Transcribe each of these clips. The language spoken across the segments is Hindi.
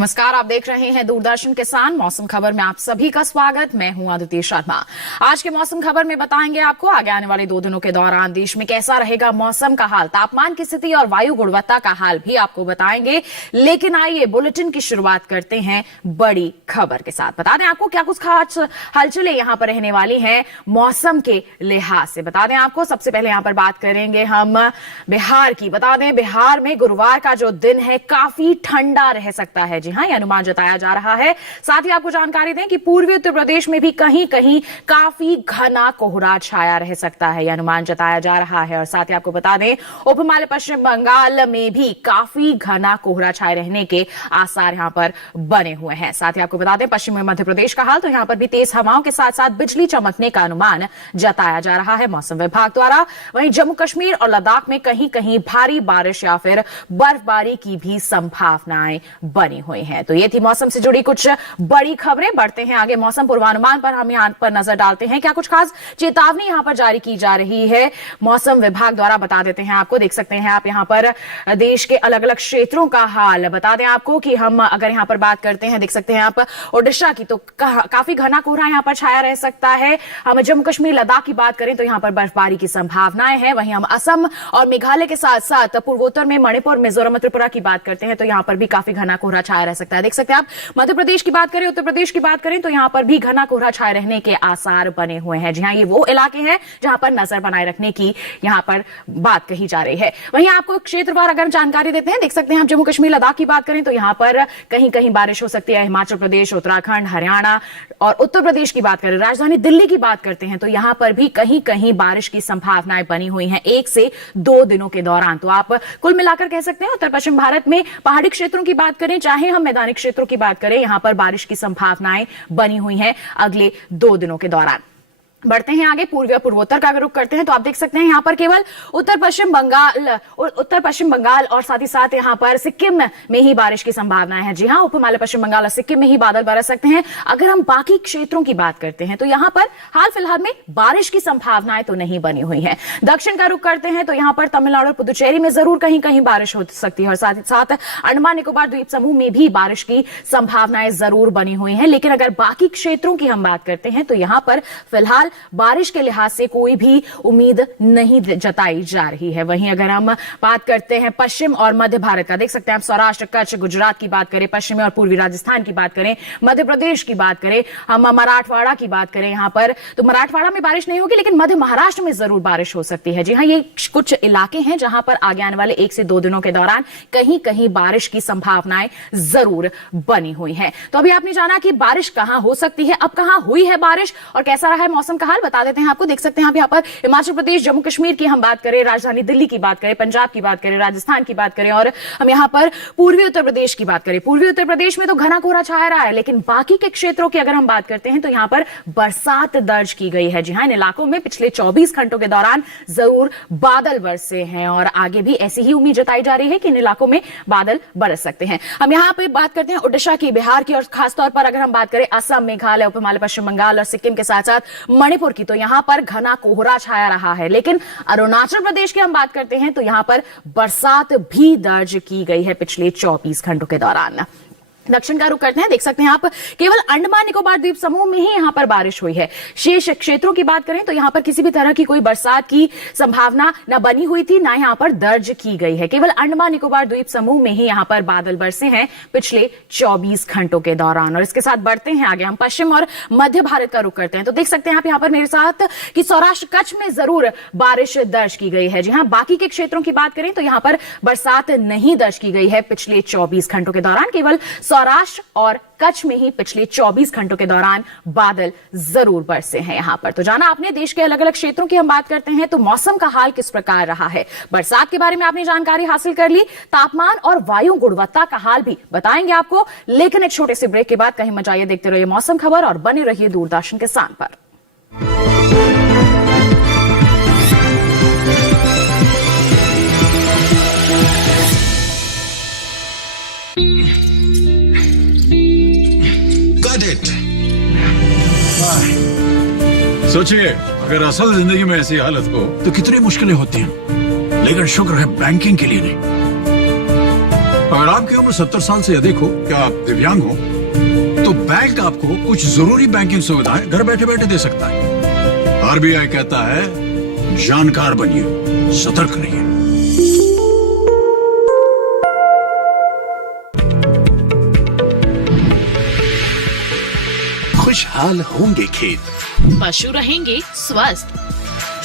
नमस्कार, आप देख रहे हैं दूरदर्शन किसान मौसम खबर में आप सभी का स्वागत। मैं हूं आदित्य शर्मा। आज के मौसम खबर में बताएंगे आपको आगे आने वाले 2 दिनों के दौरान देश में कैसा रहेगा मौसम का हाल, तापमान की स्थिति और वायु गुणवत्ता का हाल भी आपको बताएंगे। लेकिन आइए बुलेटिन की शुरुआत करते हैं बड़ी खबर के साथ। बता दें आपको क्या कुछ खास हलचलें यहां पर रहने वाली हैं मौसम के लिहाज से। बता दें आपको सबसे पहले यहां पर बात करेंगे हम बिहार की। बता दें बिहार में गुरुवार का जो दिन है काफी ठंडा रह सकता है। जी हां, यह अनुमान जताया जा रहा है। साथ ही आपको जानकारी दें कि पूर्वी उत्तर प्रदेश में भी कहीं कहीं काफी घना कोहरा छाया रह सकता है, यह अनुमान जताया जा रहा है। और साथ ही आपको बता दें उपहिमालय पश्चिम बंगाल में भी काफी घना कोहरा छाए रहने के आसार यहां पर बने हुए हैं। साथ ही आपको बता दें पश्चिमी मध्य प्रदेश का हाल, तो यहां पर भी तेज हवाओं के साथ साथ बिजली चमकने का अनुमान जताया जा रहा है मौसम विभाग द्वारा। वहीं जम्मू कश्मीर और लद्दाख में कहीं कहीं भारी बारिश या फिर बर्फबारी की भी संभावनाएं बनी हुई हैं। तो ये थी मौसम से जुड़ी कुछ बड़ी खबरें। बढ़ते हैं आगे मौसम पूर्वानुमान पर, हम यहां पर नजर डालते हैं क्या कुछ खास चेतावनी यहां पर जारी की जा रही है मौसम विभाग द्वारा। बता देते हैं आपको, देख सकते हैं आप यहां पर देश के अलग अलग क्षेत्रों का हाल। बता दें आपको कि हम अगर यहां पर बात करते हैं, देख सकते हैं आप ओडिशा की, तो काफी घना कोहरा यहां पर छाया रह सकता है। हम जम्मू कश्मीर लद्दाख की बात करें तो यहां पर बर्फबारी की संभावनाएं हैं। वहीं हम असम और मेघालय के साथ साथ पूर्वोत्तर में मणिपुर, मिजोरम, त्रिपुरा की बात करते हैं तो यहां पर भी काफी घना कोहरा छाया रह सकता है। देख सकते हैं आप मध्य प्रदेश की बात करें, उत्तर प्रदेश की बात करें तो यहां पर भी घना कोहरा छाए रहने के आसार बने हुए हैं। जी हां, ये वो इलाके हैं जहां पर नजर बनाए रखने की यहां पर बात कही जा रही है। वहीं आपको क्षेत्रवार अगर जानकारी देते हैं, देख सकते हैं हम जम्मू कश्मीर लद्दाख की बात करें तो यहां पर कहीं कहीं बारिश हो सकती है। हिमाचल प्रदेश, उत्तराखंड, हरियाणा और उत्तर प्रदेश की बात करें, राजधानी दिल्ली की बात करते हैं तो यहां पर भी कहीं कहीं बारिश की संभावनाएं बनी हुई हैं 1 से 2 दिनों के दौरान। तो आप कुल मिलाकर कह सकते हैं उत्तर पश्चिम भारत में पहाड़ी क्षेत्रों की बात करें, चाहे हम मैदानी क्षेत्रों की बात करें, यहां पर बारिश की संभावनाएं बनी हुई हैं अगले 2 दिनों के दौरान। बढ़ते हैं आगे पूर्वी और पूर्वोत्तर का अगर रुख करते हैं तो आप देख सकते हैं यहां पर केवल उत्तर पश्चिम बंगाल और साथ ही साथ यहां पर सिक्किम में ही बारिश की संभावनाएं हैं। जी हां, उपहिमालय पश्चिम बंगाल और सिक्किम में ही बादल बरस सकते हैं। अगर हम बाकी क्षेत्रों की बात करते हैं तो यहां पर हाल फिलहाल में बारिश की संभावनाएं तो नहीं बनी हुई है। दक्षिण का रुख करते हैं तो यहां पर तमिलनाडु और पुदुचेरी में जरूर कहीं कहीं बारिश हो सकती है और साथ ही साथ अंडमान निकोबार द्वीप समूह में भी बारिश की संभावनाएं जरूर बनी हुई है। लेकिन अगर बाकी क्षेत्रों की हम बात करते हैं तो यहां पर फिलहाल बारिश के लिहाज से कोई भी उम्मीद नहीं जताई जा रही है। वहीं अगर हम बात करते हैं पश्चिम और मध्य भारत का, देख सकते हैं आप सौराष्ट्र, कच्छ, गुजरात की बात करें, पश्चिमी और पूर्वी राजस्थान की बात करें, मध्य प्रदेश की बात करें, हम मराठवाड़ा की बात करें यहां पर, तो मराठवाड़ा में बारिश नहीं होगी लेकिन मध्य महाराष्ट्र में जरूर बारिश हो सकती है। जी हां, ये कुछ इलाके हैं जहां पर आगे आने वाले 1 से 2 दिनों के दौरान कहीं कहीं बारिश की संभावनाएं जरूर बनी हुई है। तो अभी आपने जाना कि बारिश कहां हो सकती है, अब कहां हुई है बारिश और कैसा रहा है मौसम का हाल, बता देते हैं आपको। देख सकते हैं आप यहां पर हिमाचल प्रदेश, जम्मू कश्मीर की हम बात करें, राजधानी दिल्ली की बात करें, पंजाब की बात करें, राजस्थान की बात करें और हम यहां पर पूर्वी उत्तर प्रदेश की बात करें। पूर्वी उत्तर प्रदेश में तो घना कोहरा छाया रहा है लेकिन बाकी के क्षेत्रों की अगर हम बात करते हैं तो यहां पर बरसात दर्ज की गई है। जी हां, इन इलाकों में पिछले 24 घंटों के दौरान जरूर बादल बरसे हैं और आगे भी ऐसी ही उम्मीद जताई जा रही है कि इन इलाकों में बादल बरस सकते हैं। हम यहां पर बात करते हैं ओडिशा की, बिहार की और खासतौर पर अगर हम बात करें असम, मेघालय, उपहिमालय पश्चिम बंगाल और सिक्किम के साथ साथ मणिपुर की, तो यहां पर घना कोहरा छाया रहा है। लेकिन अरुणाचल प्रदेश की हम बात करते हैं तो यहां पर बरसात भी दर्ज की गई है पिछले 24 घंटों के दौरान। दक्षिण का रुख करते हैं, देख सकते हैं आप केवल अंडमान निकोबार द्वीप समूह में ही यहां पर बारिश हुई है। शेष क्षेत्रों की बात करें तो यहां पर किसी भी तरह की कोई बरसात की संभावना न बनी हुई थी ना यहां पर दर्ज की गई है। केवल अंडमान निकोबार द्वीप समूह में ही यहां पर बादल बरसे हैं पिछले 24 घंटों के दौरान। और इसके साथ बढ़ते हैं आगे, हम पश्चिम और मध्य भारत का रुख करते हैं तो देख सकते हैं आप यहां पर मेरे साथ कि सौराष्ट्र, कच्छ में जरूर बारिश दर्ज की गई है। जी हां, बाकी के क्षेत्रों की बात करें तो यहां पर बरसात नहीं दर्ज की गई है पिछले 24 घंटों के दौरान। केवल सौराष्ट्र और कच्छ में ही पिछले 24 घंटों के दौरान बादल जरूर बरसे हैं यहां पर। तो जाना आपने देश के अलग अलग क्षेत्रों की हम बात करते हैं तो मौसम का हाल किस प्रकार रहा है, बरसात के बारे में आपने जानकारी हासिल कर ली, तापमान और वायु गुणवत्ता का हाल भी बताएंगे आपको। लेकिन एक छोटे से ब्रेक के बाद कहीं मत जाइए, देखते रहिए मौसम खबर और बने रहिए दूरदर्शन किसान पर। सोचिए अगर असल जिंदगी में ऐसी हालत हो तो कितनी मुश्किलें होती हैं, लेकिन शुक्र है बैंकिंग के लिए नहीं। अगर आपकी उम्र 70 साल से अधिक हो, क्या आप दिव्यांग हो, तो बैंक आपको कुछ जरूरी बैंकिंग सुविधाएं घर बैठे बैठे दे सकता है। आरबीआई कहता है, जानकार बनिए, सतर्क रहिए। खुशहाल होंगे खेत, पशु रहेंगे स्वस्थ,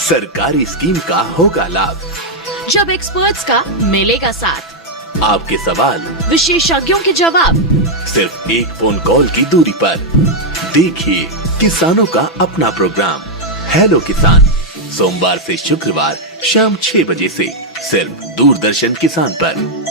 सरकारी स्कीम का होगा लाभ, जब एक्सपर्ट्स का मिलेगा साथ, आपके सवाल विशेषज्ञों के जवाब, सिर्फ एक फोन कॉल की दूरी पर। देखिए किसानों का अपना प्रोग्राम हेलो किसान, सोमवार से शुक्रवार शाम 6 बजे से सिर्फ दूरदर्शन किसान पर।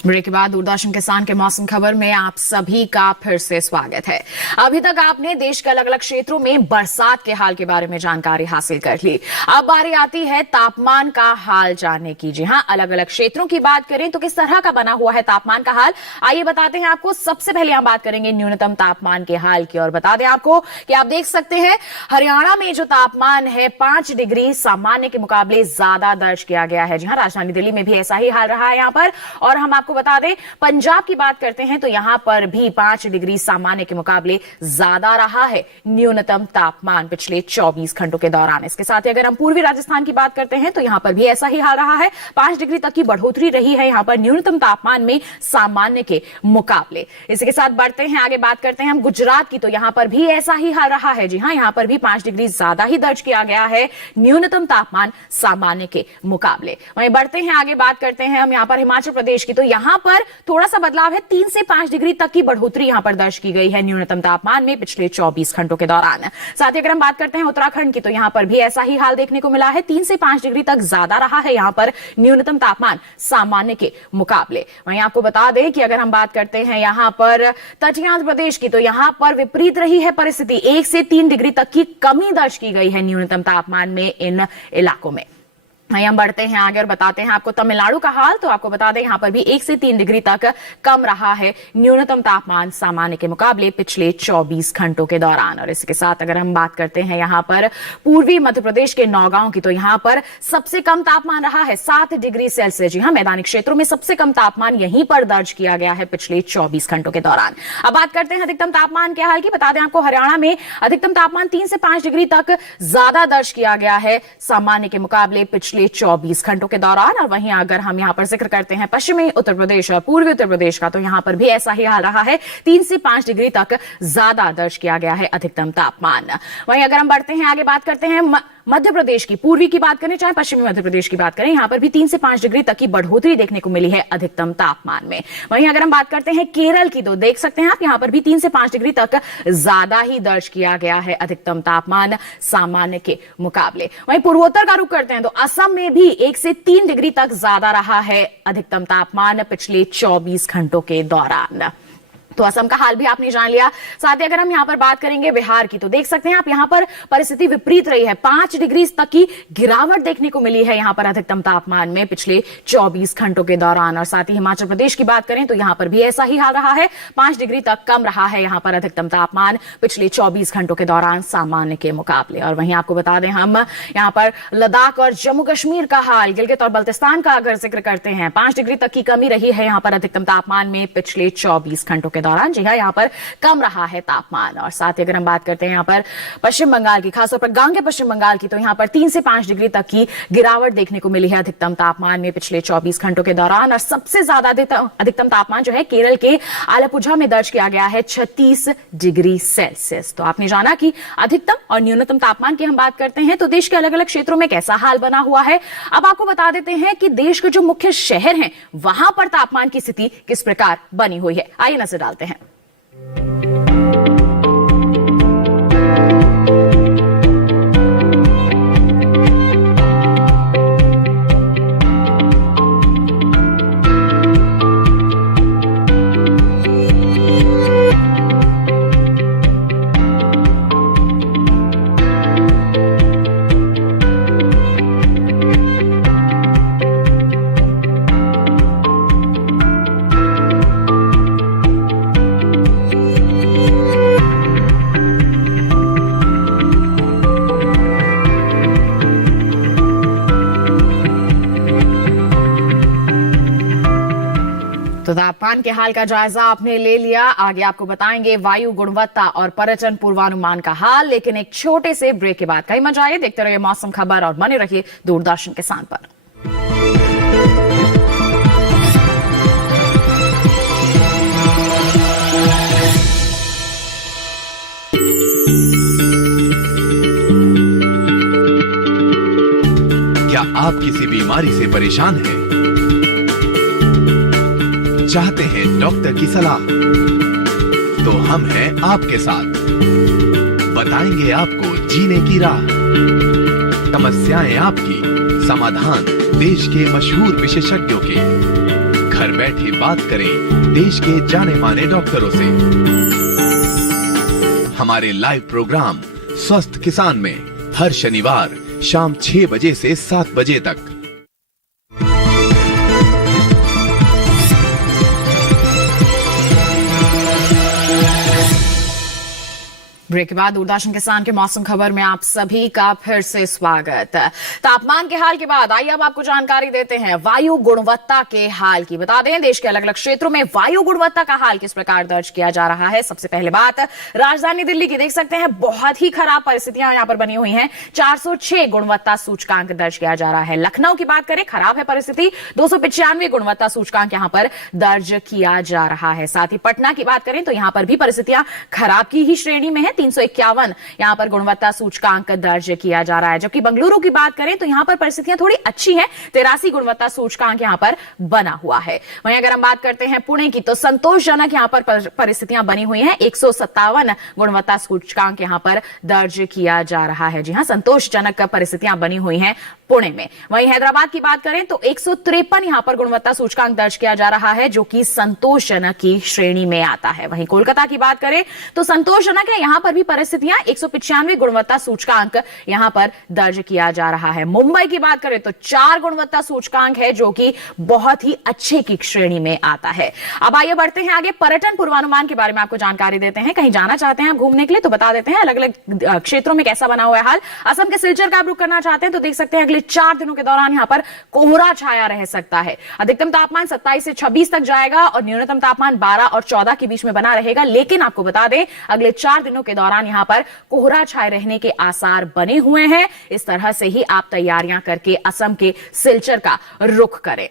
ब्रेक के बाद दूरदर्शन किसान के मौसम खबर में आप सभी का फिर से स्वागत है। अभी तक आपने देश के अलग अलग क्षेत्रों में बरसात के हाल के बारे में जानकारी हासिल कर ली। अब बारी आती है तापमान का हाल जानने की। जी हां, अलग अलग क्षेत्रों की बात करें तो किस तरह का बना हुआ है तापमान का हाल, आइए बताते हैं आपको। सबसे पहले हम बात करेंगे न्यूनतम तापमान के हाल की और बता दें आपको कि आप देख सकते हैं हरियाणा में जो तापमान है 5 डिग्री सामान्य के मुकाबले ज्यादा दर्ज किया गया है। जी हां, राजधानी दिल्ली में भी ऐसा ही हाल रहा है यहां पर। और हम आपको बता दें पंजाब की बात करते हैं तो यहां पर भी 5 डिग्री सामान्य के मुकाबले ज्यादा रहा है न्यूनतम तापमान पिछले 24 घंटों के दौरान। इसके साथ ही अगर हम पूर्वी राजस्थान की बात करते हैं तो यहां पर भी ऐसा ही हाल रहा है, 5 डिग्री तक की बढ़ोतरी रही है यहां पर न्यूनतम तापमान में सामान्य के मुकाबले। इसके साथ बढ़ते हैं आगे, बात करते हैं हम गुजरात की तो यहां पर भी ऐसा ही हाल रहा है। जी हां, यहां पर भी 5 डिग्री ज्यादा ही दर्ज किया गया है न्यूनतम तापमान सामान्य के मुकाबले। वहीं बढ़ते हैं आगे, बात करते हैं हम यहां पर हिमाचल प्रदेश की तो यहां पर थोड़ा सा बदलाव है, 3 से 5 डिग्री तक की बढ़ोतरी यहां पर दर्ज की गई है न्यूनतम तापमान में पिछले 24 घंटों के दौरान। साथ ही अगर हम बात करते हैं उत्तराखंड की तो यहां पर भी ऐसा ही हाल देखने को मिला है, 3 से 5 डिग्री तक ज्यादा रहा है यहां पर न्यूनतम तापमान सामान्य के मुकाबले। वहीं आपको बता दें कि अगर हम बात करते हैं यहां पर तटीय आंध्र प्रदेश की तो यहां पर विपरीत रही है परिस्थिति, 1 से 3 डिग्री तक की कमी दर्ज की गई है न्यूनतम तापमान में इन इलाकों में। हम बढ़ते हैं आगे और बताते हैं आपको तमिलनाडु का हाल। तो आपको बता दें यहां पर भी 1 से 3 डिग्री तक कम रहा है न्यूनतम तापमान सामान्य के मुकाबले पिछले 24 घंटों के दौरान। और इसके साथ अगर हम बात करते हैं यहां पर पूर्वी मध्य प्रदेश के नौगांव की तो यहां पर सबसे कम तापमान रहा है 7 डिग्री सेल्सियस। जी हां, मैदानी क्षेत्रों में सबसे कम तापमान यहीं पर दर्ज किया गया है पिछले 24 घंटों के दौरान। अब बात करते हैं अधिकतम तापमान के हाल की। बता दें आपको हरियाणा में अधिकतम तापमान 3 से 5 डिग्री तक ज्यादा दर्ज किया गया है सामान्य के मुकाबले पिछले 24 घंटों के दौरान। और वहीं अगर हम यहां पर जिक्र करते हैं पश्चिमी उत्तर प्रदेश और पूर्वी उत्तर प्रदेश का तो यहां पर भी ऐसा ही हाल रहा है, 3 से 5 डिग्री तक ज्यादा दर्ज किया गया है अधिकतम तापमान। वहीं अगर हम बढ़ते हैं आगे, बात करते हैं मध्य प्रदेश की, पूर्वी की बात करें चाहे पश्चिमी मध्य प्रदेश की बात करें, यहां पर भी 3 से 5 डिग्री तक की बढ़ोतरी देखने को मिली है अधिकतम तापमान में। वहीं अगर हम बात करते हैं केरल की तो देख सकते हैं आप यहां पर भी 3 से 5 डिग्री तक ज्यादा ही दर्ज किया गया है अधिकतम तापमान सामान्य के मुकाबले। वहीं पूर्वोत्तर का रुख करते हैं तो असम में भी 1 से 3 डिग्री तक ज्यादा रहा है अधिकतम तापमान पिछले 24 घंटों के दौरान। तो असम का हाल भी आपने जान लिया। साथ ही अगर हम यहां पर बात करेंगे बिहार की तो देख सकते हैं आप यहां पर परिस्थिति विपरीत रही है, 5 डिग्री तक की गिरावट देखने को मिली है यहां पर अधिकतम तापमान में पिछले 24 घंटों के दौरान। और साथ ही हिमाचल प्रदेश की बात करें तो यहां पर भी ऐसा ही हाल रहा है, 5 डिग्री तक कम रहा है यहां पर अधिकतम तापमान पिछले 24 घंटों के दौरान सामान्य के मुकाबले। और वहीं आपको बता दें हम यहां पर लद्दाख और जम्मू कश्मीर का हाल, गिलगित और बल्तिस्तान का अगर जिक्र करते हैं, 5 डिग्री तक की कमी रही है यहां पर अधिकतम तापमान में पिछले 24 घंटों के दौरान। जी हां, यहां पर कम रहा है तापमान। और साथ ही अगर हम बात करते हैं यहां पर पश्चिम बंगाल की, खासतौर पर गांगे पश्चिम बंगाल की तो यहां पर 3 से 5 डिग्री तक की गिरावट देखने को मिली है अधिकतम तापमान में पिछले 24 घंटों के दौरान। और सबसे ज्यादा अधिकतम तापमान जो है केरल के आलपुझा में दर्ज किया गया है 36 डिग्री सेल्सियस। तो आपने जाना कि अधिकतम और न्यूनतम तापमान की हम बात करते हैं तो देश के अलग अलग क्षेत्रों में कैसा हाल बना हुआ है। अब आपको बता देते हैं कि देश के जो मुख्य शहर हैं वहां पर तापमान की स्थिति किस प्रकार बनी हुई है, आइए नजर डालते हैं। तो तापमान के हाल का जायजा आपने ले लिया। आगे आपको बताएंगे वायु गुणवत्ता और पर्यटन पूर्वानुमान का हाल, लेकिन एक छोटे से ब्रेक के बाद कहीं मत जाइए, देखते रहिए मौसम खबर और बने रहिए दूरदर्शन किसान पर। क्या आप किसी बीमारी से परेशान हैं? चाहते हैं डॉक्टर की सलाह? तो हम हैं आपके साथ, बताएंगे आपको जीने की राह। समस्याएं आपकी, समाधान देश के मशहूर विशेषज्ञों के। घर बैठे बात करें देश के जाने माने डॉक्टरों से। हमारे लाइव प्रोग्राम स्वस्थ किसान में हर शनिवार शाम 6 बजे से 7 बजे तक। ब्रेक के बाद दूरदर्शन किसान के मौसम खबर में आप सभी का फिर से स्वागत। तापमान के हाल के बाद आइए अब आपको जानकारी देते हैं वायु गुणवत्ता के हाल की। बता दें देश के अलग अलग क्षेत्रों में वायु गुणवत्ता का हाल किस प्रकार दर्ज किया जा रहा है। सबसे पहले बात राजधानी दिल्ली की, देख सकते हैं बहुत ही खराब परिस्थितियां यहां पर बनी हुई हैं। 406 गुणवत्ता सूचकांक दर्ज किया जा रहा है। लखनऊ की बात करें, खराब है परिस्थिति, 295 गुणवत्ता सूचकांक यहां पर दर्ज किया जा रहा है। साथ ही पटना की बात करें तो यहां पर भी परिस्थितियां खराब की ही श्रेणी में है, 351 यहां पर गुणवत्ता सूचकांक दर्ज किया जा रहा है। जबकि बेंगलुरु की बात करें तो यहां पर परिस्थितियां थोड़ी अच्छी हैं, 83 गुणवत्ता सूचकांक यहां पर बना हुआ है। वहीं अगर हम बात करते हैं पुणे की, तो संतोषजनक यहां पर परिस्थितियां बनी हुई हैं, 157 गुणवत्ता सूचकांक यहां पर दर्ज किया जा रहा है। जी हां, संतोषजनक परिस्थितियां बनी हुई हैं पुणे में। वहीं हैदराबाद की बात करें तो 153 यहां पर गुणवत्ता सूचकांक दर्ज किया जा रहा है, जो कि संतोषजनक की श्रेणी में आता है। वहीं कोलकाता की बात करें तो संतोषजनक है, यहां पर भी परिस्थितियां 195 गुणवत्ता सूचकांक यहां पर दर्ज किया जा रहा है। मुंबई की बात करें तो 4 गुणवत्ता सूचकांक है, जो कि बहुत ही अच्छे की श्रेणी में आता है। अब आइए बढ़ते हैं आगे, पर्यटन पूर्वानुमान के बारे में आपको जानकारी देते हैं। कहीं जाना चाहते हैं आप घूमने के लिए तो बता देते हैं अलग अलग क्षेत्रों में कैसा बना हुआ है हाल। असम के सिलचर का आप रुख करना चाहते हैं तो देख सकते हैं अगले 4 दिनों के दौरान यहां पर कोहरा छाया रह सकता है। अधिकतम तापमान 27 से 26 तक जाएगा और न्यूनतम तापमान 12 और 14 के बीच में बना रहेगा। लेकिन आपको बता दें अगले 4 दिनों के दौरान यहां पर कोहरा छाए रहने के आसार बने हुए हैं। इस तरह से ही आप तैयारियां करके असम के सिलचर का रुख करें।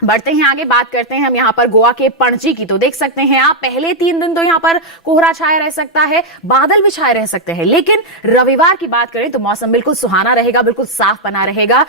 बढ़ते हैं आगे, बात करते हैं हम यहां पर गोवा के पणजी की, तो देख सकते हैं आप पहले 3 दिन तो यहां पर कोहरा छाया रह सकता है, बादल भी छाए रह सकते हैं। लेकिन रविवार की बात करें तो मौसम बिल्कुल सुहाना रहेगा, बिल्कुल साफ बना रहेगा।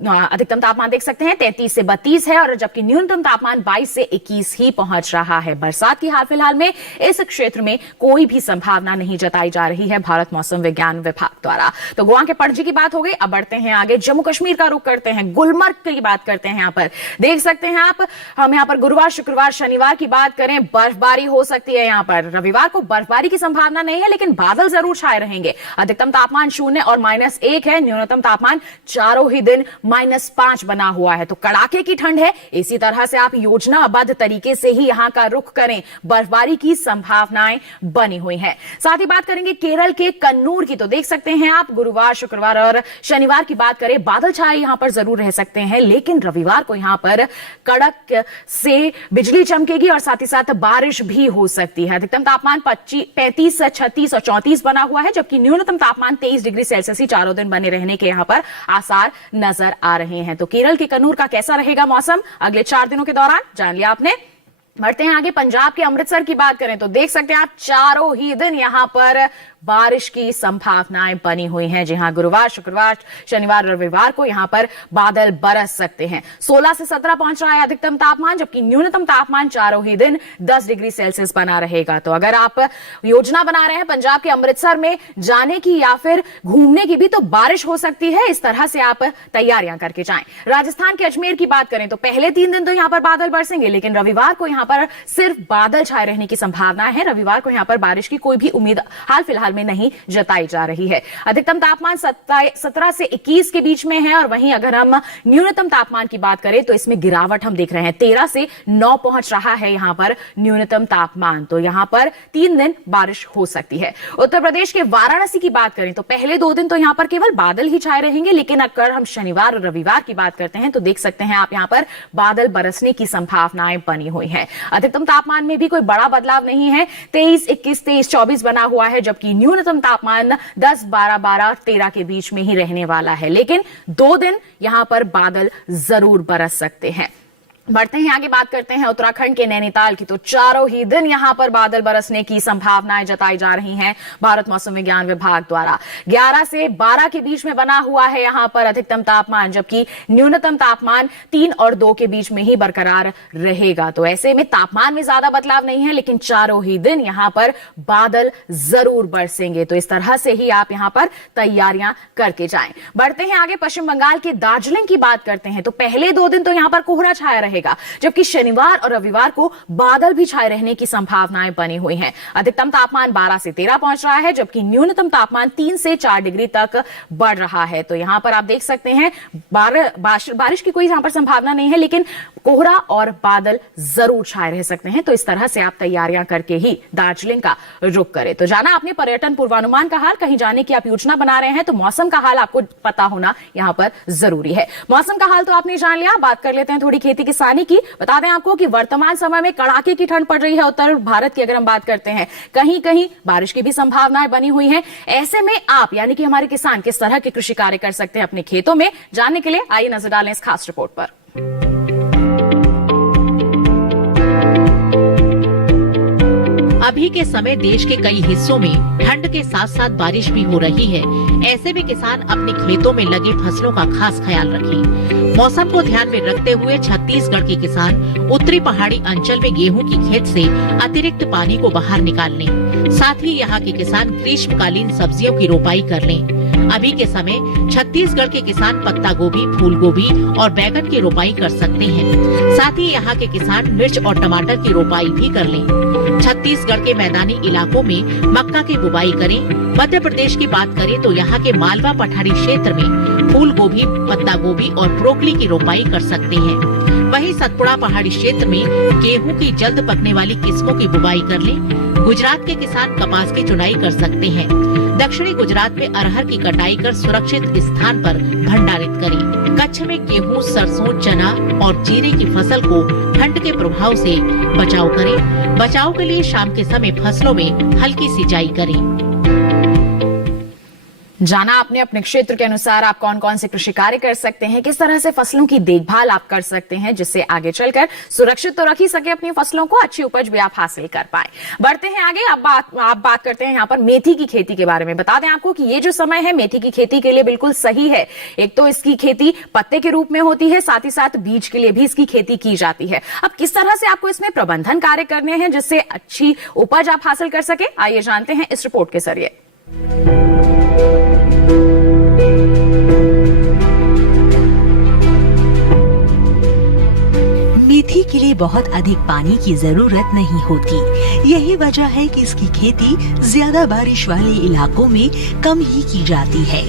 अधिकतम तापमान देख सकते हैं 33 से 32 है और जबकि न्यूनतम तापमान 22 से 21 ही पहुंच रहा है। बरसात की हाल फिलहाल में इस क्षेत्र में कोई भी संभावना नहीं जताई जा रही है भारत मौसम विज्ञान विभाग द्वारा। तो गोवा के पणजी की बात हो गई। अब बढ़ते हैं आगे, जम्मू कश्मीर का रुख करते हैं, गुलमर्ग की बात करते हैं। यहां पर देख सकते हैं आप, हम यहां पर गुरुवार, शुक्रवार, शनिवार की बात करें, बर्फबारी हो सकती है। यहां पर रविवार को बर्फबारी की संभावना नहीं है, लेकिन बादल जरूर छाए रहेंगे। अधिकतम तापमान 0 और -1 है, न्यूनतम तापमान चारों ही दिन -5 बना हुआ है। तो कड़ाके की ठंड है। इसी तरह से आप योजनाबद्ध तरीके से ही यहां का रुख करें, बर्फबारी की संभावनाएं बनी हुई हैं। साथ ही बात करेंगे केरल के कन्नूर की, तो देख सकते हैं आप गुरुवार, शुक्रवार और शनिवार की बात करें, बादल छाए यहां पर जरूर रह सकते हैं, लेकिन रविवार को यहां पर कड़क से बिजली चमकेगी और साथ ही साथ बारिश भी हो सकती है। अधिकतम तापमान 35, 36 और 34 बना हुआ है, जबकि न्यूनतम तापमान 23 डिग्री सेल्सियस ही चारों दिन बने रहने के यहां पर आसार नजर आ रहे हैं। तो केरल के कन्नूर का कैसा रहेगा मौसम अगले 4 दिनों के दौरान, जान लिया आपने। बढ़ते हैं आगे, पंजाब के अमृतसर की बात करें तो देख सकते हैं आप चारों ही दिन यहां पर बारिश की संभावनाएं बनी हुई हैं। जी हां, गुरुवार, शुक्रवार, शनिवार, रविवार को यहां पर बादल बरस सकते हैं। 16 से 17 पहुंच रहा है अधिकतम तापमान, जबकि न्यूनतम तापमान चारों ही दिन 10 डिग्री सेल्सियस बना रहेगा। तो अगर आप योजना बना रहे हैं पंजाब के अमृतसर में जाने की या फिर घूमने की भी, तो बारिश हो सकती है। इस तरह से आप तैयारियां करके जाएं। राजस्थान के अजमेर की बात करें तो पहले 3 दिन तो यहां पर बादल बरसेंगे, लेकिन रविवार को यहां पर सिर्फ बादल छाए रहने की संभावना है। रविवार को यहां पर बारिश की कोई भी उम्मीद हाल फिलहाल फिलहाल में नहीं जताई जा रही है। अधिकतम तापमान 17 से 21 के बीच में है और वहीं अगर हम न्यूनतम तापमान की बात करें तो इसमें गिरावट हम देख रहे हैं, 13 से 9 पहुंच रहा है यहां पर न्यूनतम तापमान। तो यहां पर 3 दिन बारिश हो सकती है। उत्तर प्रदेश के वाराणसी की बात करें तो पहले 2 दिन तो यहां पर केवल बादल ही छाए रहेंगे, लेकिन अगर हम शनिवार और रविवार की बात करते हैं तो देख सकते हैं आप यहां पर बादल बरसने की संभावनाएं बनी हुई है। अधिकतम तापमान में भी कोई बड़ा बदलाव नहीं है, 23, 21, 23, 24 बना हुआ है, जबकि न्यूनतम तापमान 10, 12, 13 के बीच में ही रहने वाला है। लेकिन 2 दिन यहां पर बादल जरूर बरस सकते हैं। बढ़ते हैं आगे, बात करते हैं उत्तराखंड के नैनीताल की। तो चारों ही दिन यहां पर बादल बरसने की संभावनाएं जताई जा रही हैं भारत मौसम विज्ञान विभाग द्वारा। 11 से 12 के बीच में बना हुआ है यहां पर अधिकतम तापमान, जबकि न्यूनतम तापमान 3 और 2 के बीच में ही बरकरार रहेगा। तो ऐसे में तापमान में ज्यादा बदलाव नहीं है, लेकिन चारों ही दिन यहां पर बादल जरूर बरसेंगे। तो इस तरह से ही आप यहां पर तैयारियां करके जाएं। बढ़ते हैं आगे, पश्चिम बंगाल के दार्जिलिंग की बात करते हैं। तो पहले 2 दिन तो यहां पर कोहरा छाया रहेगा, जबकि शनिवार और रविवार को बादल भी छाए रहने की संभावनाएं बनी हुई हैं। अधिकतम तापमान 12 से 13 पहुंच रहा है, जबकि न्यूनतम तापमान 3 से 4 डिग्री तक बढ़ रहा है। तो यहां पर आप देख सकते हैं बारिश की कोई यहां पर संभावना नहीं है, लेकिन कोहरा और बादल जरूर छाए रह सकते हैं। तो इस तरह से आप तैयारियां करके ही दार्जिलिंग का रुख करें। तो जाना आपने पर्यटन पूर्वानुमान का हाल, कहीं जाने की आप योजना बना रहे हैं तो मौसम का हाल आपको पता होना यहां पर जरूरी है। मौसम का हाल तो आपने जान लिया, बात कर लेते हैं थोड़ी खेती किसानी की। बता दें आपको कि वर्तमान समय में कड़ाके की ठंड पड़ रही है उत्तर भारत की। अगर हम बात करते हैं, कहीं कहीं बारिश की भी संभावनाएं बनी हुई हैं। ऐसे में आप यानी कि हमारे किसान किस तरह के कृषि कार्य कर सकते हैं अपने खेतों में, जानने के लिए आइए नजर डालें इस खास रिपोर्ट पर। अभी के समय देश के कई हिस्सों में ठंड के साथ साथ बारिश भी हो रही है। ऐसे में किसान अपने खेतों में लगे फसलों का खास ख्याल रखें। मौसम को ध्यान में रखते हुए छत्तीसगढ़ के किसान उत्तरी पहाड़ी अंचल में गेहूं की खेत से अतिरिक्त पानी को बाहर निकाल लें। साथ ही यहाँ के किसान ग्रीष्मकालीन सब्जियों की रोपाई कर लें। अभी के समय छत्तीसगढ़ के किसान पत्ता गोभी, फूल गोभी और बैगन की रोपाई कर सकते हैं। साथ ही यहाँ के किसान मिर्च और टमाटर की रोपाई भी कर लें। छत्तीसगढ़ के मैदानी इलाकों में मक्का की बुवाई करें। मध्य प्रदेश की बात करें तो यहाँ के मालवा पठारी क्षेत्र में फूल गोभी, पत्ता गोभी और ब्रोकली की रोपाई कर सकते हैं। वहीं सतपुड़ा पहाड़ी क्षेत्र में गेहूं की जल्द पकने वाली किस्मों की बुवाई कर लें। गुजरात के किसान कपास की चुनाई कर सकते हैं। दक्षिणी गुजरात में अरहर की कटाई कर सुरक्षित स्थान पर भंडारित करें। कच्छ में गेहूं, सरसों, चना और जीरे की फसल को ठंड के प्रभाव से बचाव करें। बचाव के लिए शाम के समय फसलों में हल्की सिंचाई करें। जाना आपने अपने क्षेत्र के अनुसार आप कौन कौन से कृषि कार्य कर सकते हैं, किस तरह से फसलों की देखभाल आप कर सकते हैं, जिससे आगे चलकर सुरक्षित तो रख ही सके अपनी फसलों को, अच्छी उपज भी आप हासिल कर पाए। बढ़ते हैं आगे, आप बात करते हैं यहाँ पर मेथी की खेती के बारे में। बता दें आपको कि ये जो समय है मेथी की खेती के लिए बिल्कुल सही है। एक तो इसकी खेती पत्ते के रूप में होती है, साथ ही साथ बीज के लिए भी इसकी खेती की जाती है। अब किस तरह से आपको इसमें प्रबंधन कार्य करने हैं जिससे अच्छी उपज आप हासिल कर सके, आइए जानते हैं इस रिपोर्ट के जरिए। मेथी के लिए बहुत अधिक पानी की जरूरत नहीं होती। यही वजह है कि इसकी खेती ज्यादा बारिश वाले इलाकों में कम ही की जाती है।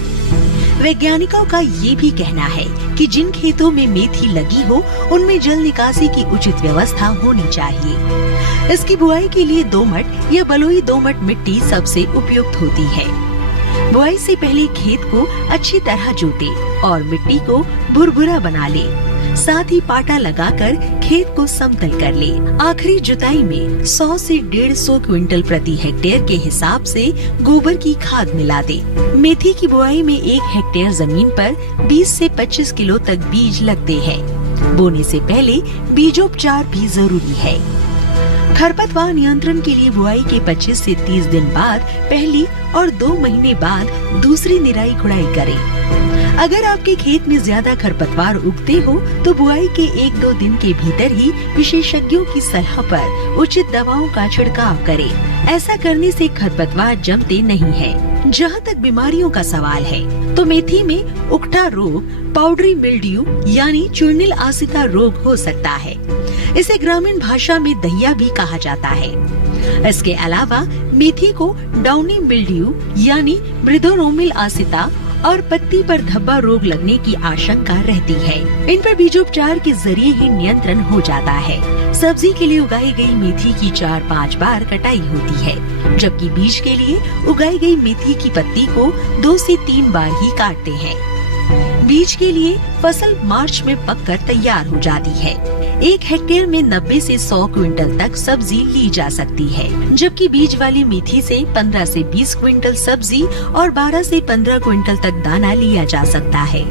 वैज्ञानिकों का ये भी कहना है कि जिन खेतों में मेथी लगी हो उनमें जल निकासी की उचित व्यवस्था होनी चाहिए। इसकी बुआई के लिए दोमट या बलुई दोमट मिट्टी सबसे उपयुक्त होती है। बुआई से पहले खेत को अच्छी तरह जोते और मिट्टी को भुरभुरा बना ले। साथ ही पाटा लगाकर खेत को समतल कर ले। आखिरी जुताई में 100 से 150 क्विंटल प्रति हेक्टेयर के हिसाब से गोबर की खाद मिला दे। मेथी की बुआई में 1 हेक्टेयर जमीन पर 20 से 25 किलो तक बीज लगते हैं। बोने से पहले बीजोपचार भी जरूरी है। खरपतवार नियंत्रण के लिए बुआई के 25 से 30 दिन बाद पहली और 2 महीने बाद दूसरी निराई गुड़ाई करें। अगर आपके खेत में ज्यादा खरपतवार उगते हो तो बुआई के 1-2 दिन के भीतर ही विशेषज्ञों की सलाह पर उचित दवाओं का छिड़काव करें। ऐसा करने से खरपतवार जमते नहीं है। जहाँ तक बीमारियों का सवाल है तो मेथी में उकठा रोग, पाउडरी मिल्ड्यू यानी चूर्निल आसिता रोग हो सकता है। इसे ग्रामीण भाषा में दहिया भी कहा जाता है। इसके अलावा मेथी को डाउनी मिल्ड्यू यानी ब्रिदोरोमिल आसिता और पत्ती पर धब्बा रोग लगने की आशंका रहती है। इन पर बीजोपचार के जरिए ही नियंत्रण हो जाता है। सब्जी के लिए उगाई गई मेथी की 4-5 बार कटाई होती है, जबकि बीज के लिए उगाई गई मेथी की पत्ती को 2 से 3 बार ही काटते हैं। बीज के लिए फसल मार्च में पककर तैयार हो जाती है। 1 हेक्टेयर में 90 से 100 क्विंटल तक सब्जी ली जा सकती है, जबकि बीज वाली मेथी से 15 से 20 क्विंटल सब्जी और 12 से 15 क्विंटल तक दाना लिया जा सकता है।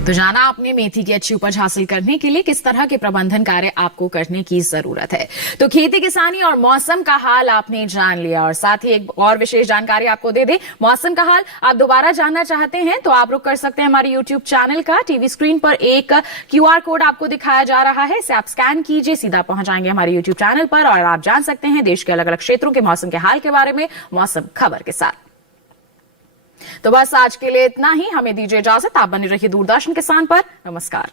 तो जाना आपने मेथी की अच्छी उपज हासिल करने के लिए किस तरह के प्रबंधन कार्य आपको करने की जरूरत है। तो खेती किसानी और मौसम का हाल आपने जान लिया, और साथ ही एक और विशेष जानकारी आपको दे दे। मौसम का हाल आप दोबारा जानना चाहते हैं तो आप रुक कर सकते हैं हमारे YouTube चैनल का। टीवी स्क्रीन पर एक QR कोड आपको दिखाया जा रहा है, इसे आप स्कैन कीजिए, सीधा पहुंच जाएंगे हमारे YouTube चैनल पर और आप जान सकते हैं देश के अलग अलग क्षेत्रों के मौसम के हाल के बारे में मौसम खबर के साथ। तो बस आज के लिए इतना ही, हमें दीजिए इजाजत। आप बने रहिए दूरदर्शन किसान पर। नमस्कार।